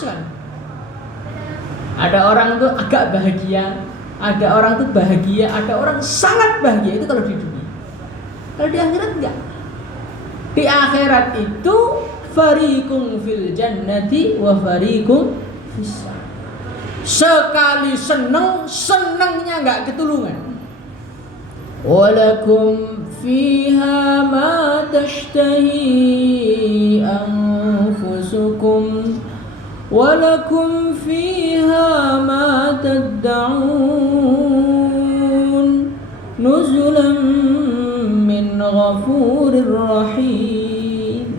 sekali. Ada orang tuh agak bahagia, ada orang tuh bahagia, ada orang sangat bahagia. Itu kalau di dunia. Kalau di akhirat enggak. Di akhirat itu fariqun fil jannati wa fariqun fis. Sekali seneng, senengnya enggak ketulungan. Walakum fiha ma tashtahi anfusukum walakum fiha ma tad'un nuzulan min ghafurir rahim.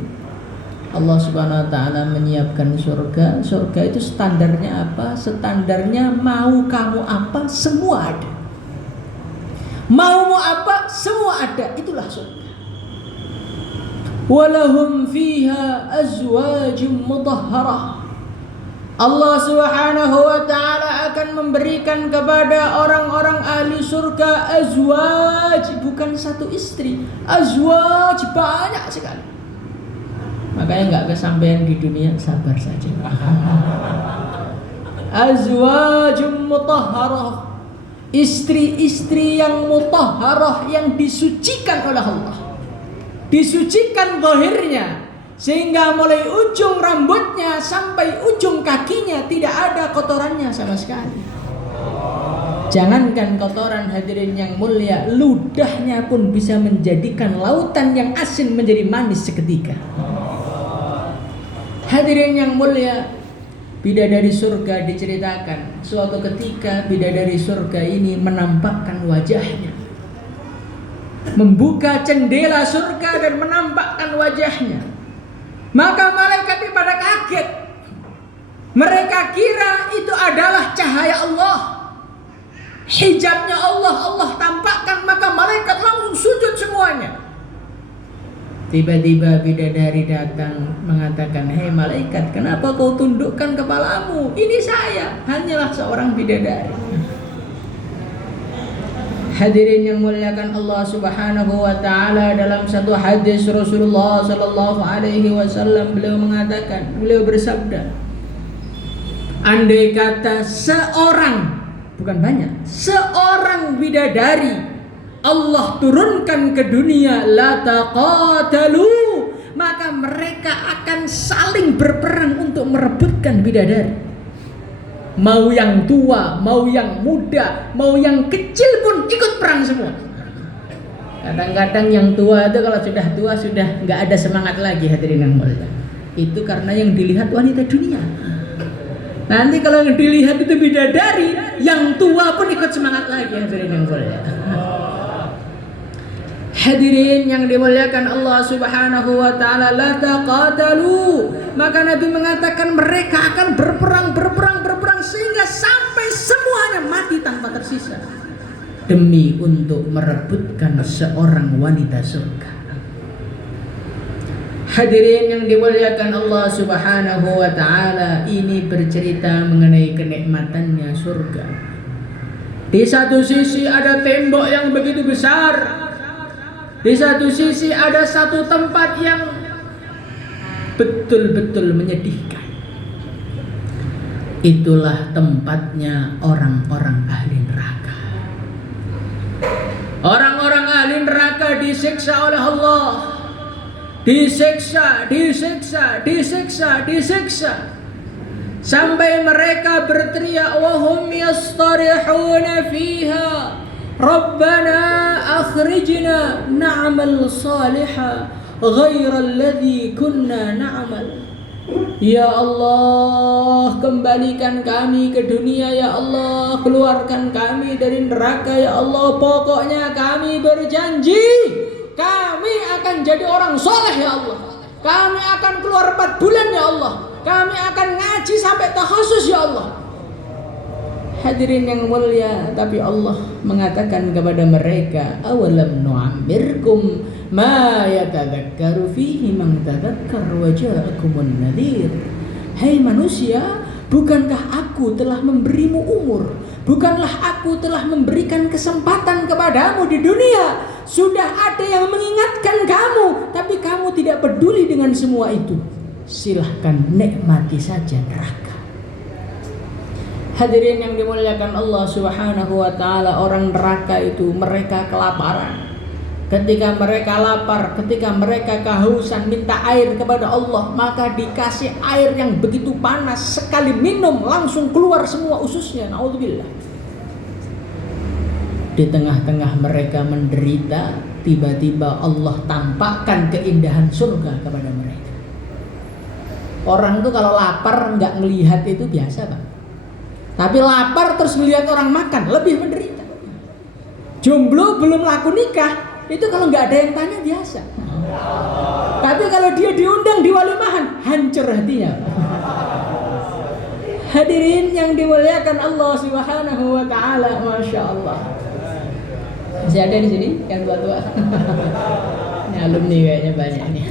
Allah Subhanahu wa taala menyiapkan surga. Surga itu standarnya apa? Standarnya mau kamu apa semua ada. Mau apa semua ada. Itulah surga. Walahum fiha azwajum mutahharah. Allah Subhanahu wa taala akan memberikan kepada orang-orang ahli surga azwaj, bukan satu istri, azwaj banyak sekali. Makanya enggak kesampaian di dunia, sabar saja. Azwajum mutahharah, istri-istri yang mutahharah, yang disucikan oleh Allah, disucikan zahirnya, sehingga mulai ujung rambutnya sampai ujung kakinya tidak ada kotorannya sama sekali. Jangankan kotoran, hadirin yang mulia, ludahnya pun bisa menjadikan lautan yang asin menjadi manis seketika. Hadirin yang mulia, bidadari surga diceritakan suatu ketika bidadari surga ini menampakkan wajahnya, membuka jendela surga dan menampakkan wajahnya. Maka malaikat pada kaget. Mereka kira itu adalah cahaya Allah, hijabnya Allah, Allah tampakkan. Maka malaikat langsung sujud semuanya. Tiba-tiba bidadari datang mengatakan, "Hei malaikat, kenapa kau tundukkan kepalamu? Ini saya, hanyalah seorang bidadari." Hadirin yang muliakan Allah Subhanahu wa taala, dalam satu hadis Rasulullah sallallahu alaihi wasallam beliau mengatakan, beliau bersabda, andai kata seorang, bukan banyak, seorang bidadari Allah turunkan ke dunia, la taqatalu, maka mereka akan saling berperang untuk merebutkan bidadari. Mau yang tua, mau yang muda, mau yang kecil pun ikut perang semua. Kadang-kadang yang tua itu kalau sudah tua sudah nggak ada semangat lagi, hadirin yang mulia. Itu karena yang dilihat wanita dunia. Nanti kalau yang dilihat itu bidadari, yang tua pun ikut semangat lagi, hadirin yang mulia. Hadirin yang dimuliakan Allah Subhanahu wa taala, la taqatalu, maka Nabi mengatakan mereka akan berperang sehingga sampai semuanya mati tanpa tersisa demi untuk merebutkan seorang wanita surga. Hadirin yang dimuliakan Allah Subhanahu wa taala, ini bercerita mengenai kenikmatannya surga. Di satu sisi ada tembok yang begitu besar. Di satu sisi ada satu tempat yang betul-betul menyedihkan. Itulah tempatnya orang-orang ahli neraka. Orang-orang ahli neraka disiksa oleh Allah. Disiksa sampai mereka berteriak, wahum yastarihuna fiha, Rabbana akhrijna na'mal salihah ghairal ladzi kunna na'mal. Ya Allah, kembalikan kami ke dunia ya Allah, keluarkan kami dari neraka ya Allah. Pokoknya kami berjanji kami akan jadi orang soleh ya Allah. Kami akan keluar 4 bulan ya Allah. Kami akan ngaji sampai takhasus ya Allah. Hadirin yang mulia, tapi Allah mengatakan kepada mereka, awalam nu'ammirkum ma yatadzakkaru fihi man tadzakkar wa ja'akumun nadhir. Hai manusia, bukankah aku telah memberimu umur? Bukanlah aku telah memberikan kesempatan kepadamu di dunia? Sudah ada yang mengingatkan kamu, tapi kamu tidak peduli dengan semua itu. Silahkan nikmati saja neraka. Hadirin yang dimuliakan Allah Subhanahu wa taala, orang neraka itu mereka kelaparan. Ketika mereka lapar, ketika mereka kehausan minta air kepada Allah, maka dikasih air yang begitu panas, sekali minum langsung keluar semua ususnya. Naudzubillah. Di tengah-tengah mereka menderita, tiba-tiba Allah tampakkan keindahan surga kepada mereka. Orang tuh kalau lapar nggak melihat itu biasa, Pak. Tapi lapar terus melihat orang makan, lebih menderita. Jomblo belum laku nikah, itu kalau nggak ada yang tanya biasa. Tapi kalau dia diundang di walimahan, hancur hatinya. Hadirin yang dimuliakan Allah Subhanahu wa taala, Masya Allah. Masih ada di sini yang tua-tua? Ini alumni kayaknya banyak nih.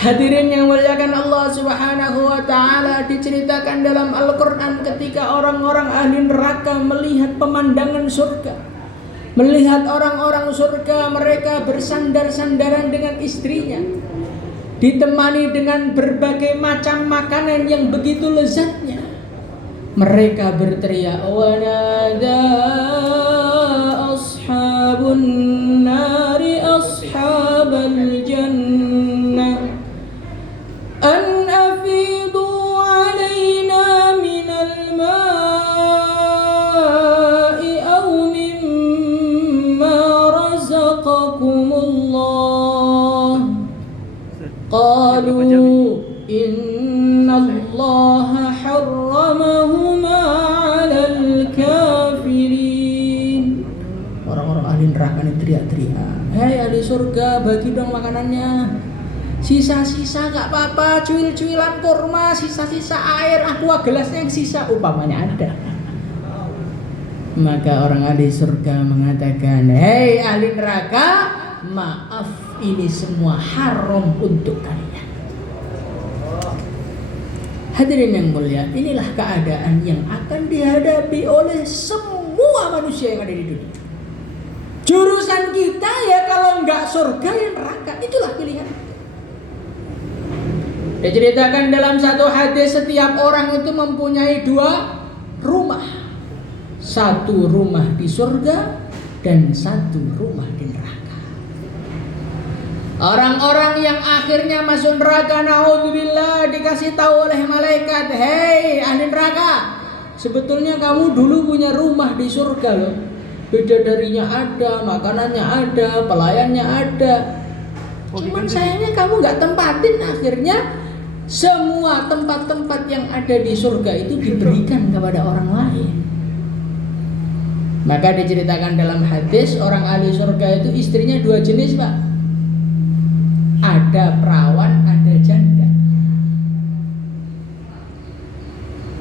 Hadirin yang muliakan Allah Subhanahu wa taala, diceritakan dalam Al-Qur'an ketika orang-orang ahli neraka melihat pemandangan surga. Melihat orang-orang surga, mereka bersandar-sandaran dengan istrinya, ditemani dengan berbagai macam makanan yang begitu lezatnya. Mereka berteriak, wa nada ashabun nari ashabal jannah an afidu alaina minal ma'i aw mimma razaqakumullah. Qalu innallaha harramahuma 'alal kafirin. Orang-orang ahli neraka ini teriak-teriak, "Hei ahli surga, bagi dong makanannya. Sisa-sisa gak apa-apa, cuil-cuilan kurma, sisa-sisa air, aqua gelasnya yang sisa," umpamanya ada. Maka orang ahli surga mengatakan, "Hei ahli neraka, maaf, ini semua haram untuk kalian." Hadirin yang mulia, inilah keadaan yang akan dihadapi oleh semua manusia yang ada di dunia. Jurusan kita ya kalau enggak surga ya neraka, itulah pilihan. Diceritakan dalam satu hadis, setiap orang itu mempunyai dua rumah. Satu rumah di surga dan satu rumah di neraka. Orang-orang yang akhirnya masuk neraka, naudzubillah, dikasih tahu oleh malaikat, "Hei ahli neraka, sebetulnya kamu dulu punya rumah di surga loh. Bidadarinya ada, makanannya ada, pelayannya ada. Cuman sayangnya kamu gak tempatin, akhirnya semua tempat-tempat yang ada di surga itu diberikan kepada orang lain." Maka diceritakan dalam hadis, orang ahli surga itu istrinya dua jenis, Pak. Ada perawan, ada janda.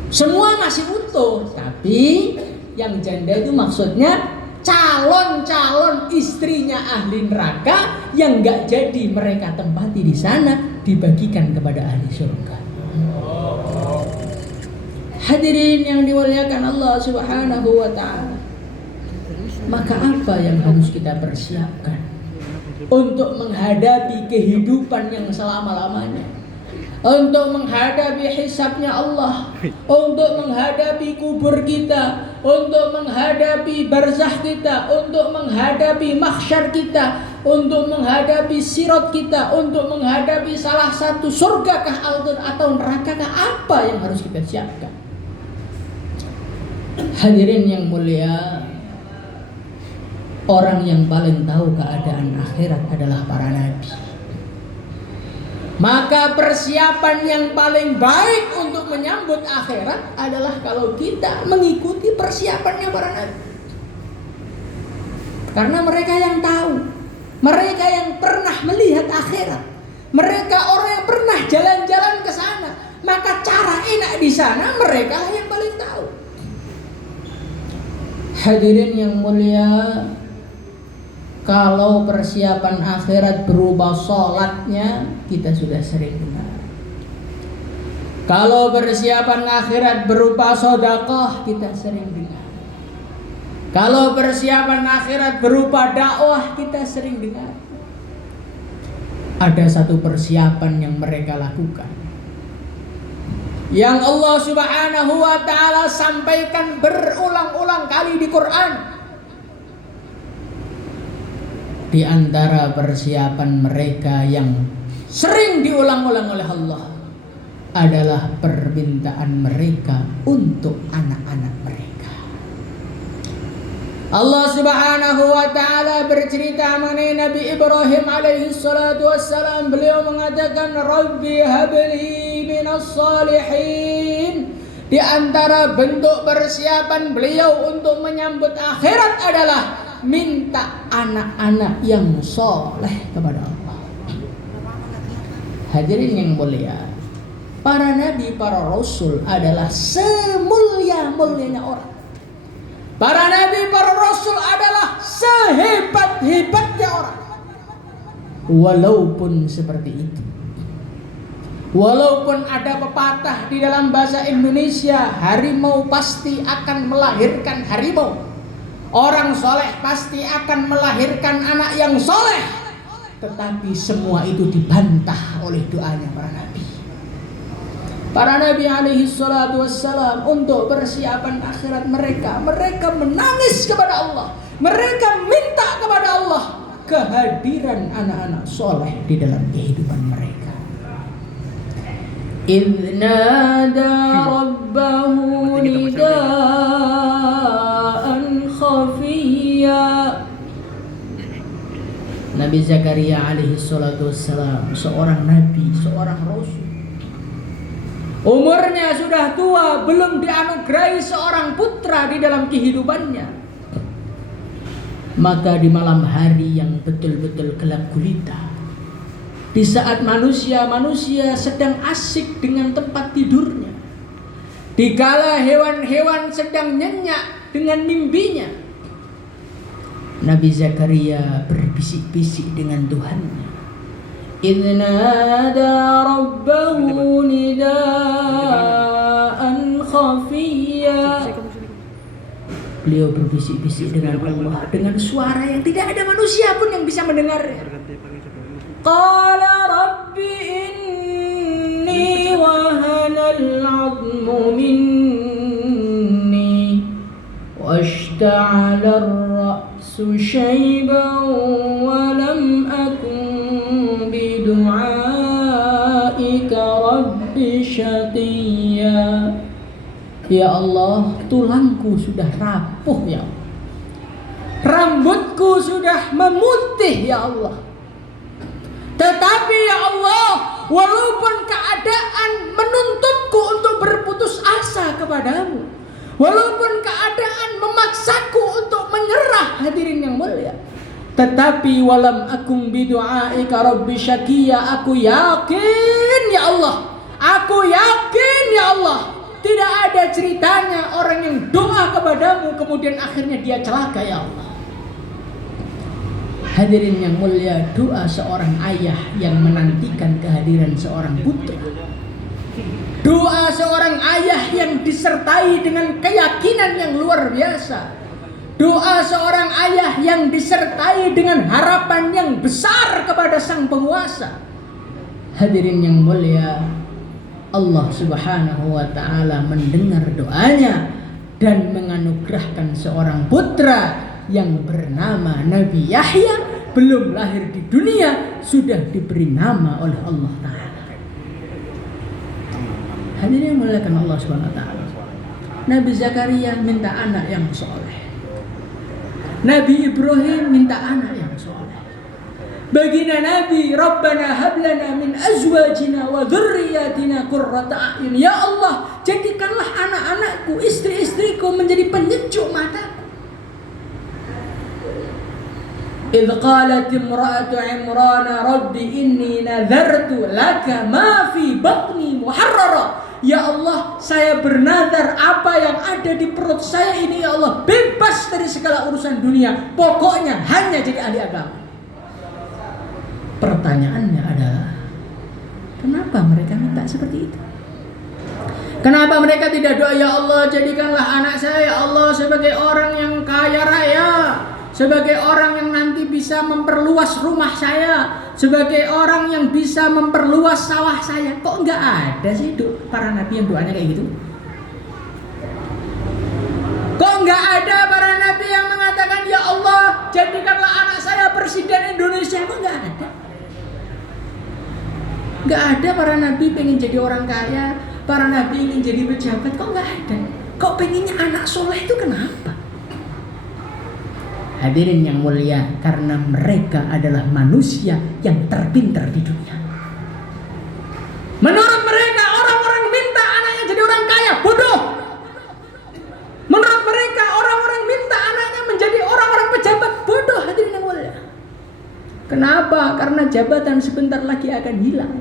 Semua masih utuh, tapi yang janda itu maksudnya calon-calon istrinya ahli neraka yang gak jadi mereka tempati di sana, dibagikan kepada ahli surga. Hadirin yang dimuliakan Allah Subhanahu wa taala, maka apa yang harus kita persiapkan untuk menghadapi kehidupan yang selama-lamanya, untuk menghadapi hisabnya Allah, untuk menghadapi kubur kita, untuk menghadapi barzakh kita, untuk menghadapi mahsyar kita, untuk menghadapi sirat kita, untuk menghadapi salah satu surgakah atau nerakakah, apa yang harus kita siapkan? Hadirin yang mulia, orang yang paling tahu keadaan akhirat adalah para nabi. Maka persiapan yang paling baik untuk menyambut akhirat adalah kalau kita mengikuti persiapannya para nabi. Karena mereka yang tahu, mereka yang pernah melihat akhirat, mereka orang yang pernah jalan-jalan ke sana, maka cara enak di sana mereka yang paling tahu. Hadirin yang mulia, kalau persiapan akhirat berupa sholatnya, kita sudah sering dengar. Kalau persiapan akhirat berupa sedekah, kita sering dengar. Kalau persiapan akhirat berupa dakwah, kita sering dengar. Ada satu persiapan yang mereka lakukan. yang Allah Subhanahu wa ta'ala sampaikan berulang-ulang kali di Quran. Di antara persiapan mereka yang sering diulang-ulang oleh Allah adalah permintaan mereka untuk anak-anak mereka. Allah Subhanahu wa ta'ala bercerita mengenai Nabi Ibrahim alaihi salatu wassalam. Beliau mengatakan, Rabbi habli minas salihin. Di antara bentuk persiapan beliau untuk menyambut akhirat adalah minta anak-anak yang soleh kepada Allah. Hadirin yang mulia, para nabi, para rasul adalah semulia-mulianya orang. Para nabi, para rasul adalah sehebat-hebatnya orang. Walaupun seperti itu, walaupun ada pepatah di dalam bahasa Indonesia, harimau pasti akan melahirkan harimau, orang soleh pasti akan melahirkan anak yang soleh, tetapi semua itu dibantah oleh doanya para nabi. Para nabi alaihi salatu wassalam untuk persiapan akhirat mereka menangis kepada Allah. Mereka minta kepada Allah kehadiran anak-anak soleh di dalam kehidupan mereka. إِذْ نَادَى رَبَّهُ نِدَاءً خَفِيًّا. Nabi Zakaria alaihi salatu wassalam seorang nabi, seorang rasul. Umurnya sudah tua, belum dianugerahi seorang putra di dalam kehidupannya. Maka di malam hari yang betul-betul gelap gulita, di saat manusia sedang asyik dengan tempat tidurnya, dikala hewan-hewan sedang nyenyak dengan mimpinya, Nabi Zakaria berbisik-bisik dengan Tuhannya. إِذْ نَادَى رَبَّهُ نِدَاءً خَفِيًّا. Beliau berbisik-bisik dengan Allah dengan suara yang tidak ada manusia pun yang bisa mendengarnya. Qala rabbi inni wahanal 'azmu minni washta'ala ar-ra'su shayban wa lam akun bidu'aika rabbi syaqiyya. Ya Allah, tulangku sudah rapuh ya Allah, rambutku sudah memutih ya Allah, tetapi ya Allah, walaupun keadaan menuntutku untuk berputus asa kepadamu, walaupun keadaan memaksaku untuk menyerah, hadirin yang mulia, tetapi walam akum bidu'aika rabbi syaqiyya, aku yakin ya Allah, aku yakin ya Allah, tidak ada ceritanya orang yang doa kepadamu kemudian akhirnya dia celaka ya Allah. Hadirin yang mulia, doa seorang ayah yang menantikan kehadiran seorang putra, doa seorang ayah yang disertai dengan keyakinan yang luar biasa, doa seorang ayah yang disertai dengan harapan yang besar kepada sang penguasa. Hadirin yang mulia, Allah Subhanahu wa ta'ala mendengar doanya dan menganugerahkan seorang putra yang bernama Nabi Yahya, belum lahir di dunia sudah diberi nama oleh Allah Ta'ala. Hadirin yang muliakan Allah Subhanahu wa ta'ala, Nabi Zakaria minta anak yang soleh, Nabi Ibrahim minta anak yang soleh. Baginda Nabi, Rabbana hablana min azwajina wa dzurriyyatina qurrata a'yun. Ya Allah, jadikanlah anak-anakku, istri-istriku menjadi penyejuk mataku. Idz qalat imra'atu Imran, Rabbi inni nadzartu laka ma fi batni muharrara. Ya Allah, saya bernazar apa yang ada di perut saya ini ya Allah bebas dari segala urusan dunia, pokoknya hanya jadi ahli agama. Pertanyaannya adalah, kenapa mereka minta seperti itu? Kenapa mereka tidak doa, ya Allah jadikanlah anak saya ya Allah sebagai orang yang kaya raya, sebagai orang yang nanti bisa memperluas rumah saya, sebagai orang yang bisa memperluas sawah saya. Kok nggak ada sih para nabi yang doanya kayak gitu? Kok nggak ada para nabi yang mengatakan, ya Allah jadikanlah anak saya presiden Indonesia? Kok nggak ada? Nggak ada para nabi pengen jadi orang kaya, para nabi ingin jadi pejabat. Kok nggak ada? Kok pengennya anak soleh itu kenapa? Hadirin yang mulia, karena mereka adalah manusia yang terpintar di dunia. Menurut mereka orang-orang minta anaknya jadi orang kaya, bodoh. Menurut mereka orang-orang minta anaknya menjadi orang-orang pejabat, bodoh. Hadirin yang mulia. Kenapa? Karena jabatan sebentar lagi akan hilang.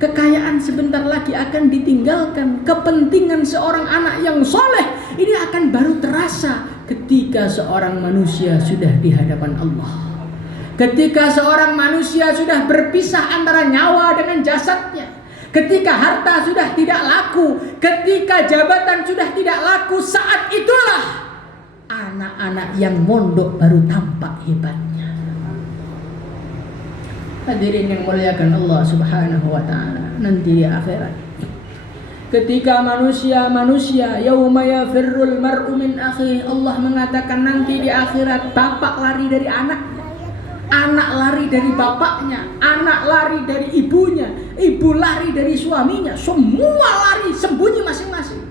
Kekayaan sebentar lagi akan ditinggalkan. Kepentingan seorang anak yang soleh ini akan baru terasa ketika seorang manusia sudah di hadapan Allah. Ketika seorang manusia sudah berpisah antara nyawa dengan jasadnya. Ketika harta sudah tidak laku, ketika jabatan sudah tidak laku, saat itulah anak-anak yang mondok baru tampak hebatnya. Hadirin yang muliakan Allah Subhanahu wa taala, nanti di akhirat ketika manusia yauma yafirrul mar'u min akhi, Allah mengatakan nanti di akhirat bapak lari dari anaknya, anak lari dari bapaknya, anak lari dari ibunya, ibu lari dari suaminya, semua lari sembunyi masing-masing.